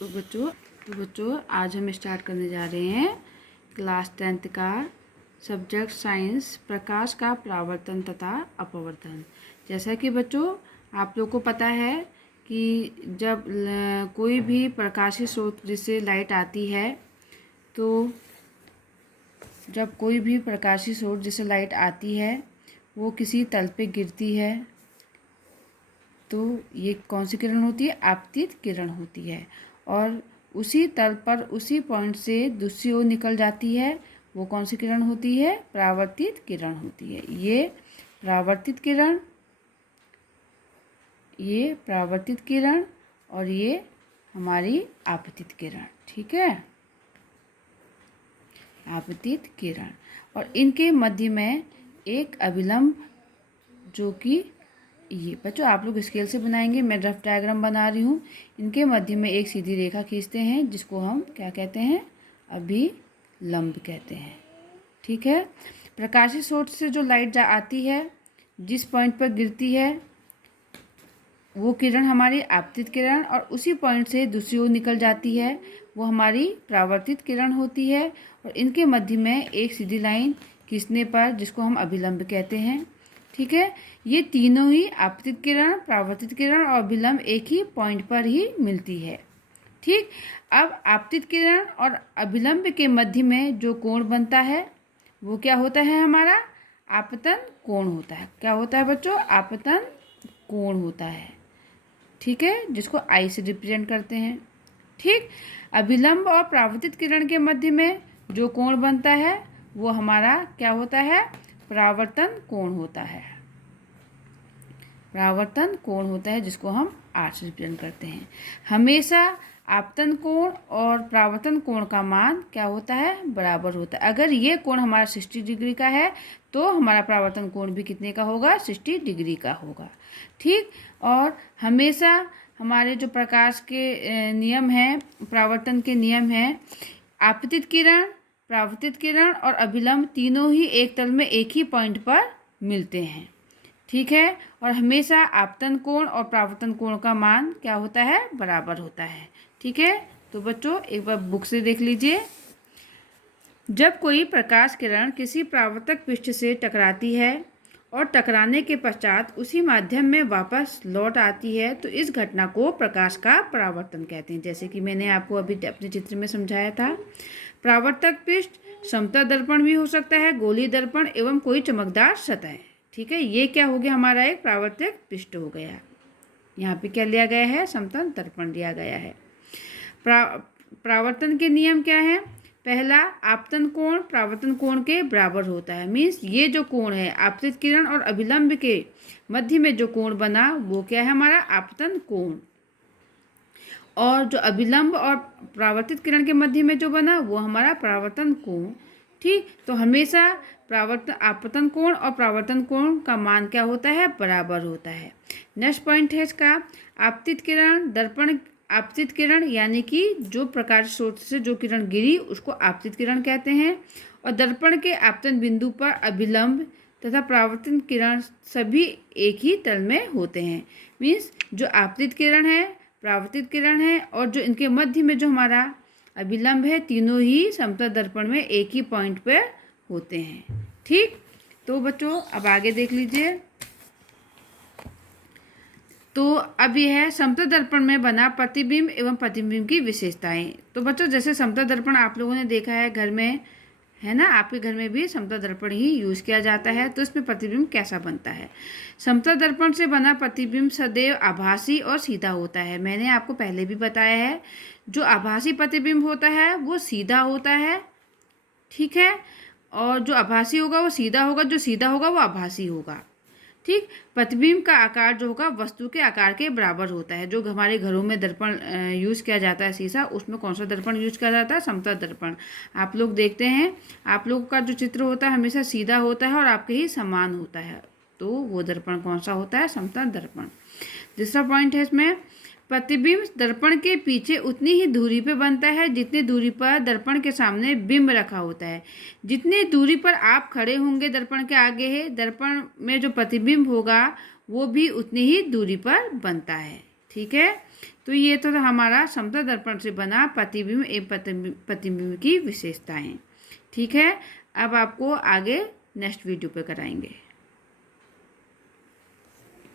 तो बच्चों आज हम स्टार्ट करने जा रहे हैं क्लास 10th का सब्जेक्ट साइंस प्रकाश का परावर्तन तथा अपवर्तन। जैसा कि बच्चों आप लोग को पता है कि जब कोई भी प्रकाशीय स्रोत जिससे लाइट आती है तो जब कोई भी प्रकाशीय स्रोत जिससे लाइट आती है वो किसी तल पे गिरती है तो ये कौन सी किरण होती है? आपतित किरण होती है। और उसी तल पर उसी पॉइंट से दूसरी ओर निकल जाती है, वो कौन सी किरण होती है? परावर्तित किरण होती है। ये परावर्तित किरण और ये हमारी आपतित किरण। ठीक है, आपतित किरण। और इनके मध्य में एक अभिलंब जो कि ये बच्चों आप लोग स्केल से बनाएंगे, मैं रफ डायग्राम बना रही हूँ। इनके मध्य में एक सीधी रेखा खींचते हैं जिसको हम क्या कहते हैं? अभिलंब कहते हैं। ठीक है, प्रकाशीय स्रोत से जो लाइट आती है जिस पॉइंट पर गिरती है वो किरण हमारी आपतित किरण और उसी पॉइंट से दूसरी ओर निकल जाती है वो हमारी परावर्तित किरण होती है। और इनके मध्य में एक सीधी लाइन खींचने पर जिसको हम अभिलंब कहते हैं। ठीक है, ये तीनों ही आपतित किरण, परावर्तित किरण और अभिलंब एक ही पॉइंट पर ही मिलती है। ठीक, अब आपतित किरण और अभिलंब के मध्य में जो कोण बनता है वो क्या होता है? हमारा आपतन कोण होता है। क्या होता है बच्चों? आपतन कोण होता है। ठीक है, जिसको आई से रिप्रेजेंट करते हैं। ठीक, अभिलंब और परावर्तित किरण के मध्य में जो कोण बनता है वो हमारा क्या होता है? परावर्तन कोण होता है। परावर्तन कोण होता है जिसको हम आर से रिप्रेजेंट करते हैं। हमेशा आपतन कोण और परावर्तन कोण का मान क्या होता है? बराबर होता है। अगर ये कोण हमारा 60 डिग्री का है तो हमारा परावर्तन कोण भी कितने का होगा? 60 डिग्री का होगा। ठीक, और हमेशा हमारे जो प्रकाश के नियम हैं, परावर्तन के नियम हैं, आपतित किरण, परावर्तित किरण और अभिलंब तीनों ही एक तल में एक ही पॉइंट पर मिलते हैं। ठीक है, और हमेशा आपतन कोण और परावर्तन कोण का मान क्या होता है? बराबर होता है। ठीक है, तो बच्चों एक बार बुक से देख लीजिए। जब कोई प्रकाश किरण किसी परावर्तक पृष्ठ से टकराती है और टकराने के पश्चात उसी माध्यम में वापस लौट आती है तो इस घटना को प्रकाश का परावर्तन कहते हैं। जैसे कि मैंने आपको अभी अपने चित्र में समझाया था, परावर्तक पृष्ठ समतल दर्पण भी हो सकता है, गोलीय दर्पण एवं कोई चमकदार सतह। ठीक है, ये क्या हो गया? हमारा एक परावर्तक पृष्ठ हो गया। यहाँ पे क्या लिया गया है? समतल दर्पण लिया गया है। परावर्तन के नियम क्या है? पहला, आपतन कोण परावर्तन कोण के बराबर होता है। मीन्स ये जो कोण है आपतित किरण और अभिलंब के मध्य में जो कोण बना वो क्या है? हमारा आपतन कोण। और जो अभिलंब और परावर्तित किरण के मध्य में जो बना वो हमारा परावर्तन कोण। ठीक, तो हमेशा आपतन कोण और परावर्तन कोण का मान क्या होता है? बराबर होता है। नेक्स्ट पॉइंट है इसका, आपतित किरण दर्पण, आपतित किरण यानी कि जो प्रकाश स्रोत से जो किरण गिरी उसको आपतित किरण कहते हैं। और दर्पण के आपतन बिंदु पर अभिलंब तथा परावर्तन किरण सभी एक ही तल में होते हैं। मीन्स जो आपतित किरण है, परावर्तित किरण है और जो इनके मध्य में जो हमारा अभिलंब है, तीनों ही समतल दर्पण में एक ही पॉइंट पर होते हैं। ठीक, तो बच्चों अब आगे देख लीजिए। तो अब यह है समतल दर्पण में बना प्रतिबिंब एवं प्रतिबिंब की विशेषताएं। तो बच्चों जैसे समतल दर्पण आप लोगों ने देखा है घर में, है ना? आपके घर में भी समतल दर्पण ही यूज़ किया जाता है। तो इसमें प्रतिबिंब कैसा बनता है? समतल दर्पण से बना प्रतिबिंब सदैव आभासी और सीधा होता है। मैंने आपको पहले भी बताया है, जो आभासी प्रतिबिंब होता है वो सीधा होता है। ठीक है, और जो आभासी होगा वो सीधा होगा, जो सीधा होगा वो आभासी होगा। ठीक, प्रतिबिंब का आकार जो होगा वस्तु के आकार के बराबर होता है। जो हमारे घरों में दर्पण यूज़ किया जाता है शीशा, उसमें कौन सा दर्पण यूज़ किया जाता है? समतल दर्पण। आप लोग देखते हैं आप लोगों का जो चित्र होता है हमेशा सीधा होता है और आपके ही समान होता है, तो वो दर्पण कौन सा होता है? समतल दर्पण। दूसरा पॉइंट है इसमें, प्रतिबिंब दर्पण के पीछे उतनी ही दूरी पर बनता है जितनी दूरी पर दर्पण के सामने बिंब रखा होता है। जितनी दूरी पर आप खड़े होंगे दर्पण के आगे है, दर्पण में जो प्रतिबिंब होगा वो भी उतनी ही दूरी पर बनता है। ठीक है। तो ये तो हमारा समतल दर्पण से बना प्रतिबिंब एवं प्रतिबिंब की विशेषताएं। ठीक है, अब आपको आगे नेक्स्ट वीडियो पे कराएंगे।